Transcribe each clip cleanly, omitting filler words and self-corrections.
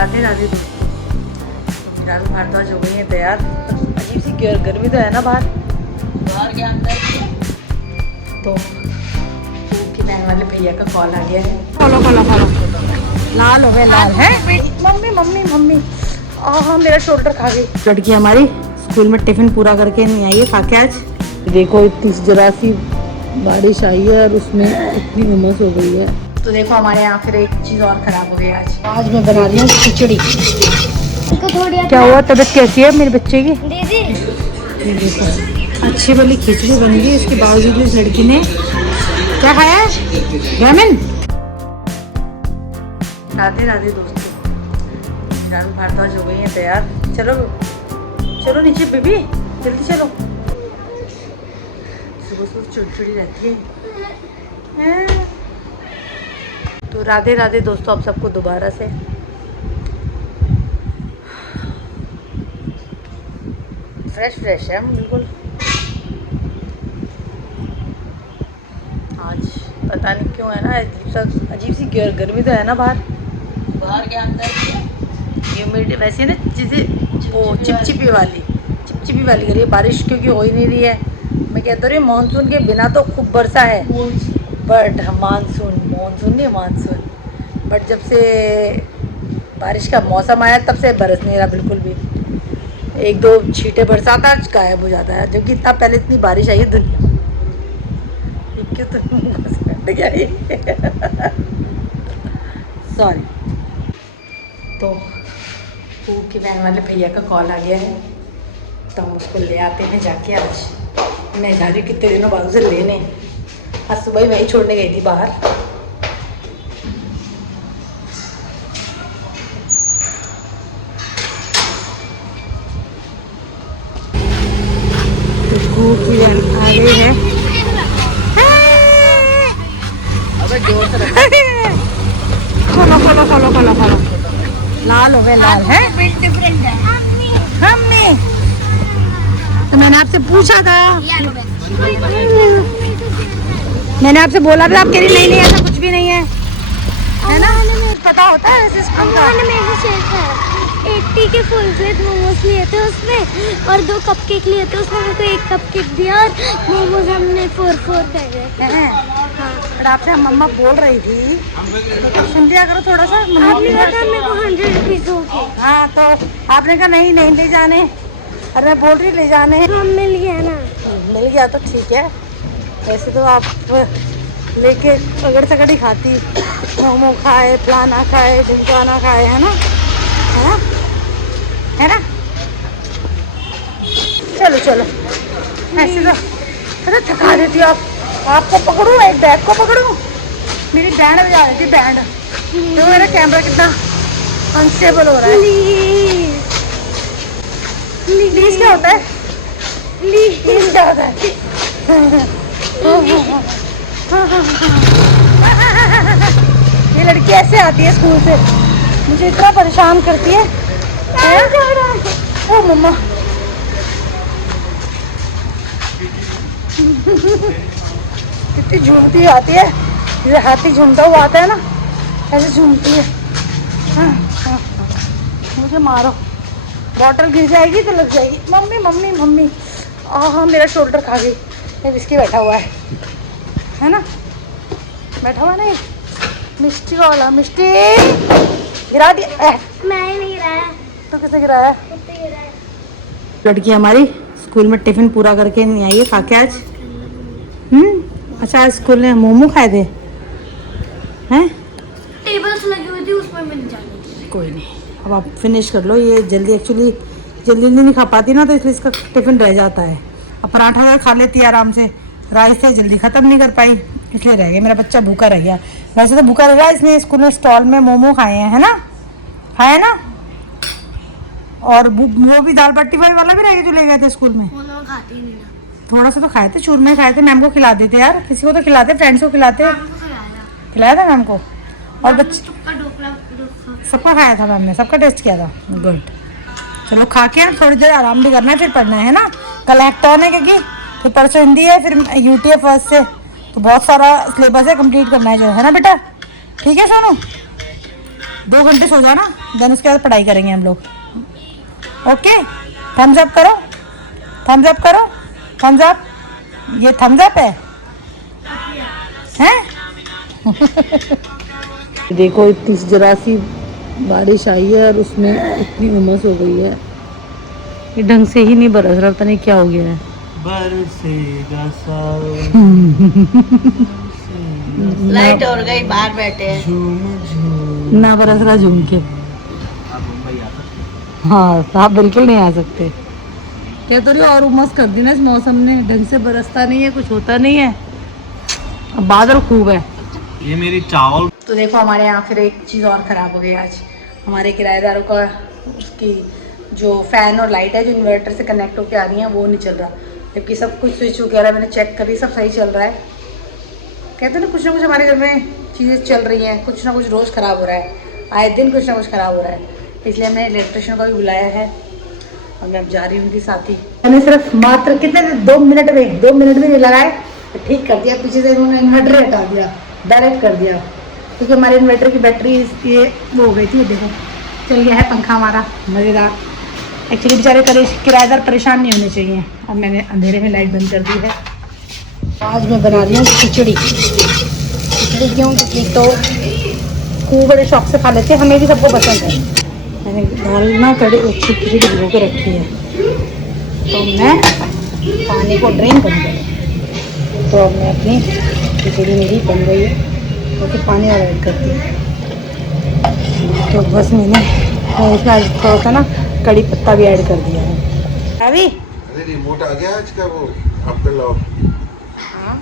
राधे राधे दोस्तों, फिलहाल भारद्वाज हो गई है तैयार। अजीब सी गर्मी तो है ना बाहर के अंदर। तो कि बहन वाले भैया का कॉल आ गया है। फॉलो फॉलो फॉलो, लाल हो गए, लाल है। मम्मी मम्मी मम्मी, मेरा शोल्डर खा गई। लड़की हमारी स्कूल में टिफिन पूरा करके नहीं आई है, खा के आज। देखो इतनी जरा सी बारिश आई है और उसमें इतनी उमस हो गई है। तो देखो हमारे यहाँ फिर एक चीज़ और ख़राब हो गई आज मैं बना रही हूँ खिचड़ी। क्या हुआ, तबीयत कैसी है मेरे बच्चे की? ये देखो अच्छी वाली खिचड़ी बन गई, इसके बावजूद इस लड़की ने क्या खाया है? रामेन। राधे राधे दोस्तों, फिलहाल भारद्वाज हो गई है तैयार। चलो चलो नीचे बेबी, जल्दी चलो। सुबह सुबह चिड़चिड़ी रहती है। तो राधे राधे दोस्तों, आप सबको दोबारा से। फ्रेश है बिल्कुल। आज पता नहीं क्यों है ना, अजीब सी गर्मी तो है ना बाहर के अंदर। ह्यूमिडिटी वैसे ना, जैसे वो चिपचिपी वाली करी है बारिश, क्योंकि हो ही नहीं रही है। मैं कहता रही हूँ मानसून के बिना तो खूब बरसा है, बट मानसून नहीं मानसून, बट जब से बारिश का मौसम आया तब से बरस नहीं रहा बिल्कुल भी। एक दो छींटे बरसात आज गायब हो जाता है, जबकि इतना पहले इतनी बारिश आई है दुनिया। क्यों तो कट गया सॉरी। तो के बहन वाले भैया का कॉल आ गया है, तो हम उसको ले आते हैं जाके। आज मैं जा रही हूँ कितने दिनों बाद उसे लेने। आज सुबह ही वही छोड़ने गई थी बाहर। आगे है, अबे जोर से फॉलो, लाल हो गए, लाल है। मम्मी तो मैंने आपसे पूछा था, मैंने आपसे बोला भी, आप कह रही नहीं ऐसा कुछ भी नहीं है, है ना? पता होता है वैसे स्कूल का। 80 के फुल प्लेट मोमोज लिए थे उसमें, और 2 कपकेक लिए थे उसमें। मेरे को 1 कपकेक दिया और मोमोज हमने 4 कर गए हैं। हाँ, और आपसे मम्मा बोल रही थी तो सुन लिया करो थोड़ा सा। आपने कहा मेरे को 100 रुपीज होगी। हाँ, तो आपने कहा नहीं ले जाने, अरे मैं बोल रही ले जाने। हाँ मिल गया ना, मिल गया तो ठीक है। वैसे तो आप लेके अगड़ सगड़ ही खाती, मोमो खाए, फलाना खाए, ढिमकाना खाए, है ना? है ना? चलो ऐसे तो अरे थका देती हो आप। आपको पकड़ूँ, एक बैग को पकड़ूँ? मेरी बैंड बजा रही थी, बैंड। तो मेरा कैमरा कितना अनस्टेबल हो रहा है। प्लीज क्या होता है? प्लीज क्या होता है? ये लड़की ऐसे आती है स्कूल से, मुझे इतना परेशान करती है। ओ मम्मा कितनी झूमती आती है, जैसे हाथी झूमता हुआ आता है ना, ऐसे झूमती है। मुझे मारो, बॉटल गिर जाएगी तो लग जाएगी। मम्मी मेरा शोल्डर खा गई। ये बिस्की बैठा हुआ है ना? बैठा हुआ नहीं, मिष्टी वाला, मिष्टी गिरा दिया। मैं नहीं गिराया तो किसे गिराया? लड़की हमारी स्कूल में टिफिन पूरा करके नहीं आई है, खा के आज। अच्छा, आज स्कूल में मोमो खाए थे हैं? टेबल्स लगी हुई थी उसमें मिल जाती। कोई नहीं, अब आप फिनिश कर लो। ये जल्दी नहीं खा पाती ना, तो इसलिए इसका टिफिन रह जाता है। अब पराठा खा लेती है आराम से, राइस से जल्दी ख़त्म नहीं कर पाई, इसलिए रह गया। मेरा बच्चा भूखा रह गया। वैसे तो भूखा रह गया, इसने स्कूल में स्टॉल में मोमो खाए हैं, है ना? खाए ना? और वो भी दाल बाटी वाला भी रह गया जो ले गए थे स्कूल में। वो लोग खाते ही नहीं ना। थोड़ा सा तो खाए थे, चूरमे खाए थे। मैम को खिला देते यार, किसी को तो खिलाते, फ्रेंड्स को खिलाते। खिलाया था मैम को, और बच्चे सबका खाया था मैम ने, सबका टेस्ट किया था। गुड। चलो खा के थोड़ी देर आराम भी करना है, फिर पढ़ना है ना। कल हैक्टॉन है, क्योंकि फिर परसों हिंदी है, फिर UTF फर्स्ट से, तो बहुत सारा सिलेबस है कंप्लीट करना है जो, है ना बेटा? ठीक है सोनू, 2 घंटे सो जाओ ना, देन उसके बाद पढ़ाई करेंगे हम लोग। ओके, थम्स अप करो, थम्स अप करो, थम्स अप। ये थम्स अप है हैं? देखो इतनी जरा सी बारिश आई है और उसमें इतनी उमस हो गई है, ये ढंग से ही नहीं बरस रहा, पता नहीं क्या हो गया है। बरसेगा सावन, लाइट और गई, बाहर बैठे हैं। झूम झूम। ना बरस रहा झूम के। आप मुंबई आ सकते हाँ, आप बिल्कुल नहीं आ सकते। क्या तो रही और उमस कर दी ना इस मौसम ने, ढंग से बरसता नहीं है, कुछ होता नहीं है। अब बादल खूब है। ये मेरी चावल। तो देखो हमारे यहाँ फिर एक चीज़ और ख़राब हो गई आज। हमारे किराएदारों का उसकी जो फ़ैन और लाइट है जो इन्वर्टर से कनेक्ट होकर आ रही है वो नहीं चल रहा, जबकि सब कुछ स्विच वगैरह मैंने चेक करी, सब सही चल रहा है। कहते हैं ना कुछ हमारे घर में चीज़ें चल रही हैं, कुछ ना कुछ रोज़ ख़राब हो रहा है, आए दिन कुछ ना कुछ ख़राब हो रहा है। इसलिए हमने इलेक्ट्रिशियन को भी बुलाया है और मैं अब जा रही हूँ उनके साथ ही। मैंने सिर्फ मात्र कितने 2 मिनट में नहीं लगाए तो ठीक कर दिया। पीछे से उन्होंने इन्वर्टर हटा दिया, डायरेक्ट कर दिया, क्योंकि हमारे इन्वर्टर की बैटरी ये वो हो गई थी। देखो चल गया है पंखा हमारा, मज़ेदार। एक्चुअली बेचारे किराएदार परेशान नहीं होने चाहिए। अब मैंने अंधेरे में लाइट बंद कर दी है। आज मैं बना रही हूँ खिचड़ी। खिचड़ी क्यों? क्योंकि तो खूब बड़े शौक से खा लेते हैं, हमें भी सबको पसंद है। मैंने दाल ना अच्छी खिचड़ी भिगो के रखी है, तो मैं पानी को ड्रेन करूँगा। तो अब मैं अपनी खिचड़ी मेरी बन गई है, तो फिर पानी और ऐड करती हूँ। तो बस मैंने इसमें आज थोड़ा सा ना कड़ी पत्ता भी ऐड कर दिया है। अभी अरे रिमोट आ गया आज का, वो आपका लॉक। हाँ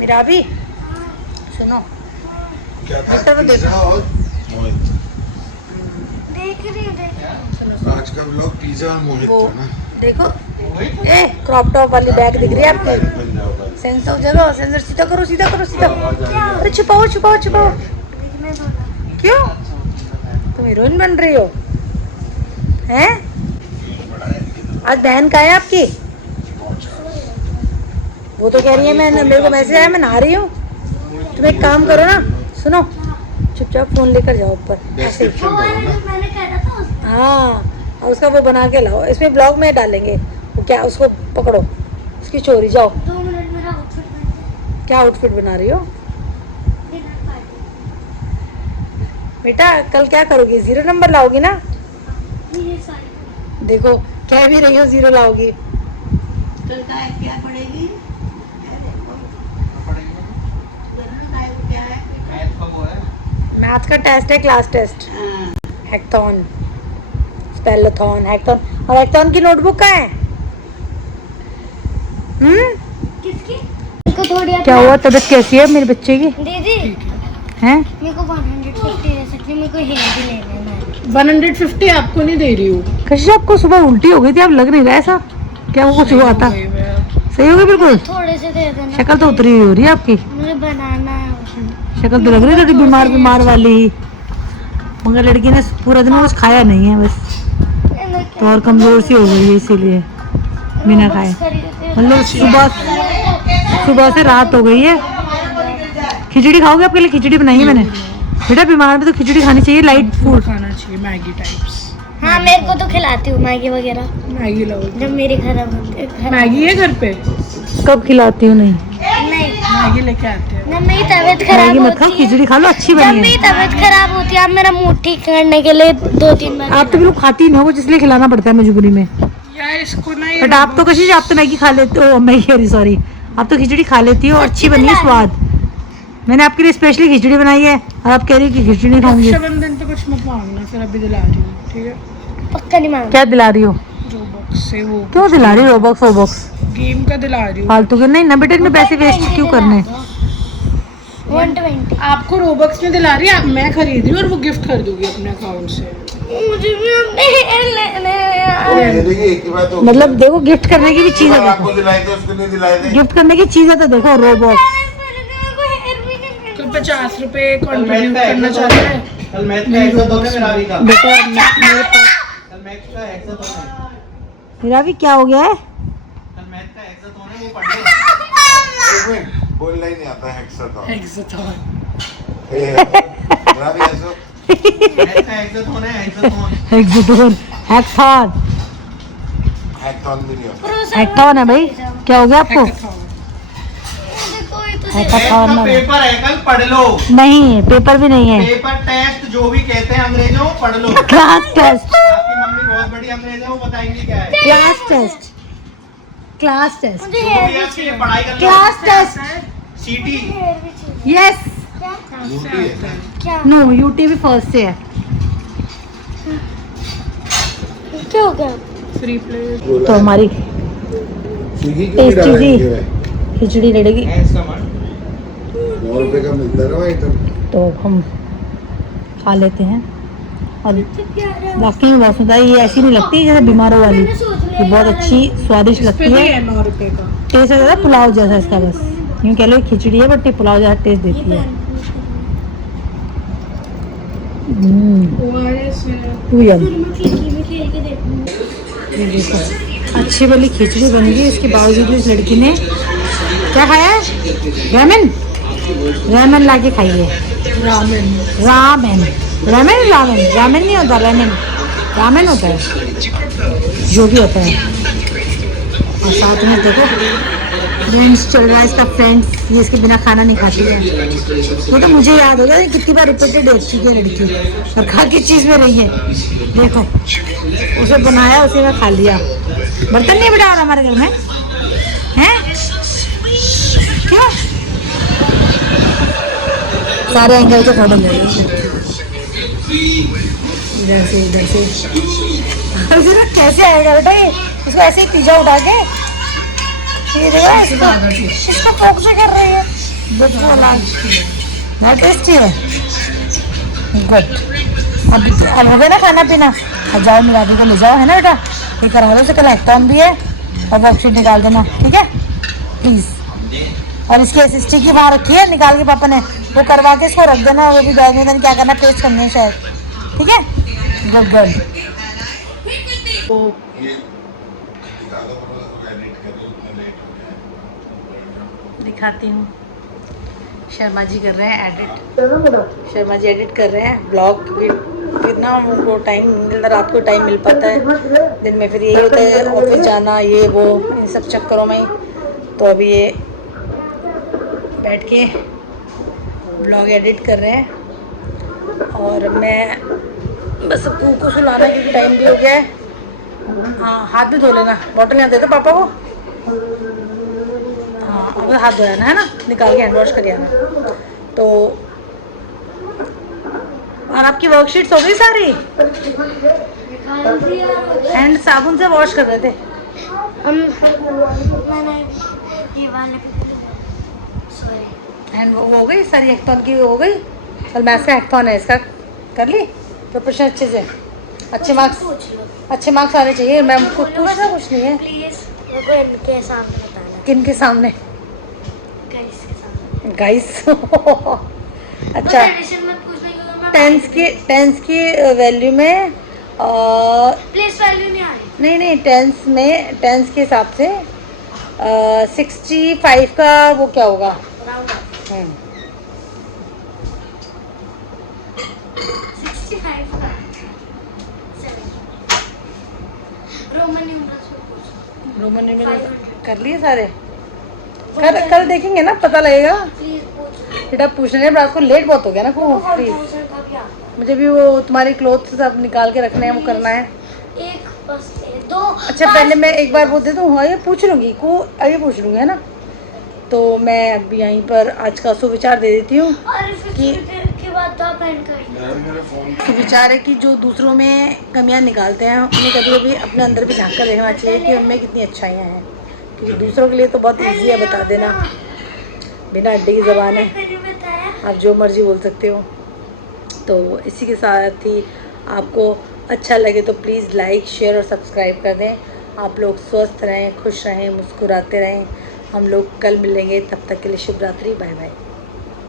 मेरा भी सुनो क्या था? अच्छा, वो देखो। पिज़्ज़ा और मोहित। देख रही हूँ। आज का व्लॉग पिज़्ज़ा और मोहित वो था ना। देखो ए क्रॉप टॉप वाली बैग दिख रही है आपको? पंजाब वाली। सेंसर जगह, सेंसर सीधा करो, सीधा करो, सीधा। अरे छुपाओ छुपाओ छुपाओ। क्यों? तुम हीरोइन बन रही हो हैं? आज बहन का है आपकी? वो तो कह रही है मैं, मेरे को मैसेज आया मैं नहा रही हूँ। तुम एक काम करो ना, सुनो, चुपचाप फोन लेकर जाओ ऊपर ऐसे ही। डिस्क्रिप्शन भरो ना। मैंने कहा था उसको। हाँ, और उसका वो बना के लाओ, इसमें ब्लॉग में डालेंगे। वो क्या, उसको पकड़ो, उसकी चोरी। जाओ। 2 मिनट मेरा आउटफिट बन जाए। क्या आउटफिट बना रही हो डिनर पार्टी। बेटा? कल क्या करोगी? 0 नंबर लाओगी ना? ये सारी देखो कह भी रही हो 0 लाओगी। तो क्या पड़ेगी? क्या है? मैथ का टेस्ट है, क्लास टेस्ट, हाँ। Hackathon, spellathon, hackathon. और हैकथॉन की नोटबुक कहाँ है? किसकी? मेरे को थोड़ी क्या हुआ, तबीयत कैसी है मेरे बच्चे की? दीदी हैं? मेरे को 150 दे सकती है, मेरे को हेयर भी लेना है। 150 आपको नहीं दे रही हूँ। कशिश आपको सुबह उल्टी हो गई थी, आप लग नहीं रहा ऐसा, क्या वो कुछ हुआ था? सही हो गई बिल्कुल? थोड़े से दे देना। शक्ल तो उतरी हुई हो रही है आपकी, मुझे बनाना है उसमें। शक्ल तो लग रही है थोड़ी बीमार वाली ही, मगर लड़की ने पूरा दिन कुछ खाया नहीं है बस, तो और कमजोर सी हो गई है इसीलिए बिना खाए। मतलब सुबह से रात हो गई है। खिचड़ी खाओगे? आपके लिए खिचड़ी बनाई है मैंने। बेटा बीमार में तो खिचड़ी खानी चाहिए, लाइट फूड खाना चाहिए, मैगी टाइप्स। हाँ मेरे को तो खिलाती हूँ मैगी वगैरह, मैगी लाओ। जब मेरी खराब होती है। मैगी है घर पे? कब खिलाती हूँ? नहीं नहीं, मैगी लेके आते हैं। जब मेरी तबीयत मैगी खराब मत खाओ, होती है, खिचड़ी खा लो, अच्छी जब बनी मेरी है। तबीयत खराब होती है, आप मेरा मूड ठीक करने के लिए 2-3 बार आप तो बिल्कुल खाती नहीं हो, इसलिए खिलाना पड़ता है मजबूरी में। यार इसको ना ये बट आप तो कशिश, आप तो मैगी खा लेते हो, मैगी सॉरी, आप तो खिचड़ी खा लेती हो, अच्छी बनी है, स्वाद। मैंने आपके लिए स्पेशली खिचड़ी बनाई है और आप कह रही हो कि खिचड़ी नहीं खाऊंगी। रक्षाबंधन पे कुछ मत मांगना, फिर अभी दिला रही हूँ, ठीक है? पक्का नहीं मांग। क्या दिला रही हो? रोबॉक्स से वो क्यों दिला रही हो? रोबॉक्स वोबॉक्स गेम का दिला रही हूँ। फालतू के नहीं ना बेटे, इनमें पैसे वेस्ट क्यों करने? 120। आपको रोबॉक्स में दिला रही है, मैं खरीद रही हूँ और वो गिफ्ट कर दूंगी अपने अकाउंट से। मुझे भी अपने हेयर लेने हैं। वो ले लेगी, एक ही बात होगी। मतलब देखो गिफ्ट करने की भी चीज है, आपको दिलाए थे उसको नहीं दिलाए थे। गिफ्ट करने की चीज है तो देखो रोबॉक्स। तो 50 रुपए कंट्रीब्यूट करना चाहते हैं। कल मैच का एग्जाम होगा मेरा अभी का। बेटा मेरे पास कल मैच का एग्जाम होगा। मेरा भी क्या हो गया है? कल मैच का एग्जाम होना है, वो पढ़ लो। एक मिनट, बोलना ही नहीं आता है हेक्साथॉन। Hexathon। हमरा भी ऐसा मैथ का हेक्साथॉन है, हेक्साथॉन। हेक्साथॉन हैकथॉन हैकथॉन भी नहीं होता। हैकथॉन है भाई। क्या हो गया आपको? देखो ये तो मैथ हैकाथॉन का में पेपर है, कल पढ़ लो। नहीं, पेपर भी नहीं है, पेपर टेस्ट जो भी कहते हैं अंग्रेजों, पढ़ लो। Class test. आपकी मम्मी बहुत बड़ी अंग्रेज है, वो बताएंगी क्या है। क्लास टेस्ट, क्लास टेस्ट, मुझे जो हेयर भी भी आपके लिए चाहिए। पढ़ाई कर लो। Class test. सीटी। हेयर भी चाहिए। यस। यूटी है। क्या नो, यूटी भी फर्स्ट से है। क्या हो गया? Free plate. तो हमारी स्विगी क्यों नहीं टेस्टी डाला सी इनके में? खिचड़ी रेडी। 9 रुपए का मिलता है ना वहीं तो। तो हम खा लेते हैं। और तो प्यारा। वाकई में बहुत सुंदर, ये ऐसी नहीं लगती जैसे बीमारों वाली, मैंने सोच लिया ये बहुत अच्छी स्वादिष्ट पे लगती भी है। है 9 रुपए का। टेस्ट है पुलाव जैसा इसका, बस यूँ कह लो ये खिचड़ी है बट ये पुलाव जैसा टेस्ट देती है। ORS है। टू यम। में खेल के देखूंगी। ये देखो अच्छी वाली खिचड़ी बन गई, इसके बावजूद भी इस लड़की ने क्या खाया है? रामेन। रामेन ला के खाई है। Ramen. Ramen, ramen, ramen, ramen नहीं होता, रामेन, रामेन होता है, जो भी होता है। और साथ में देखो फ्रेंड्स चल रहा है इसका, फ्रेंड्स ये इसके बिना खाना नहीं खाती है। वो तो मुझे याद हो गया कितनी बार रिपीटेड देख चुकी है लड़की, और खा किस चीज़ में रही है। देखो उसे बनाया, उसे में खा लिया। बर्तन नहीं बिठा रहा हमारे घर में हैं? क्यों? सारे एंगल के फोटो ले रही है, इधर से इधर से। और जरा कैसे आएगा बेटा ये, इसको ऐसे ही पिज्जा उठा के ये देखो इसको पोक से कर रही है। बहुत टेस्टी है। गुड। अब हो गया ना खाना पीना, अब जाओ मिलादी को ले जाओ, है ना बेटा? ये करवा दो, कल हैकाथॉन भी है और वर्कशीट निकाल देना, ठीक है प्लीज। और इसकी एसएसटी की वहाँ रखी है, निकाल के पापा ने वो करवा के इसको रख देना, वो भी बैग में क्या करना, पेस्ट करनी है शायद, ठीक है? Good good. ये निकालो, एडिट करो, इतना लेट हो गया। दिखाती हूँ, शर्मा जी कर रहे हैं एडिट। शर्मा जी एडिट कर रहे हैं ब्लॉग। फिर ना उनको टाइम नहीं मिलता, रात को टाइम मिल पाता है, दिन में फिर यही होता है ऑफिस जाना, ये वो इन सब चक्करों में ही। तो अभी ये बैठ के ब्लॉग एडिट कर रहे हैं और मैं बस सबको को सुलाना क्योंकि टाइम भी हो गया है। हाँ हाथ भी धो लेना, बॉटल यहाँ दे दो पापा को। हाँ अब हाथ धोया ना, है ना, निकाल के हैंड वॉश कर आना। तो और आपकी वर्कशीट्स हो गई सारी? हैंड साबुन से वॉश कर रहे थे मैंने ये वाले सॉरी हैंड, वो हो गई सारी हैकाथॉन की हो गई। कल मैथ्स का हैकाथॉन है, इसका कर ली प्रिपरेशन अच्छे से, अच्छे मार्क्स, पूछ लो अच्छे मार्क्स आने चाहिए। मैम को पूछना कुछ नहीं है। प्लीज, मेरे को इनके सामने बताना। किन के सामने? गाइस के सामने। गाइस अच्छा, एडिशन मत पूछना क्योंकि मैं टेंस की वैल्यू में प्लेस वैल्यू नहीं आ रही। नहीं टेंस के हिसाब से 65 का वो क्या होगा? राउंड ऑफ 65 का 7 रोमन न्यूमरल्स में पूछ। रोमन न्यूमरल कर लिए सारे? कल देखेंगे ना, पता लगेगा। प्लीज पूछ। बेटा पूछने रात को लेट बहुत हो गया ना, प्लीज। 4000 का क्या? मुझे भी वो तुम्हारी क्लोथ्स सब निकाल के रखने हैं, वो करना है। एक बस दो। अच्छा पहले मैं एक बार वो दे दूँ, हाँ ये पूछ लूँगी को, अभी पूछ लूँगी, है ना? तो मैं अभी यहीं पर आज का सुविचार दे देती हूँ और फिर कि- थोड़ी देर के बाद आप एंड कर मेरे फोन विचार है कि जो दूसरों में कमियां निकालते हैं उन्हें कभी कभी अपने अंदर भी झांक कर देखना चाहिए कि उनमें कितनी अच्छाइयाँ हैं, क्योंकि दूसरों के लिए तो बहुत ईजी है बता देना, बिना अड्डे की ज़बान है, मैंने बताया। आप जो मर्जी बोल सकते हो। तो इसी के साथ ही आपको अच्छा लगे तो प्लीज़ लाइक शेयर और सब्सक्राइब कर दें। आप लोग स्वस्थ रहें, खुश रहें, मुस्कुराते रहें। हम लोग कल मिलेंगे, तब तक के लिए शुभ रात्रि, बाय बाय।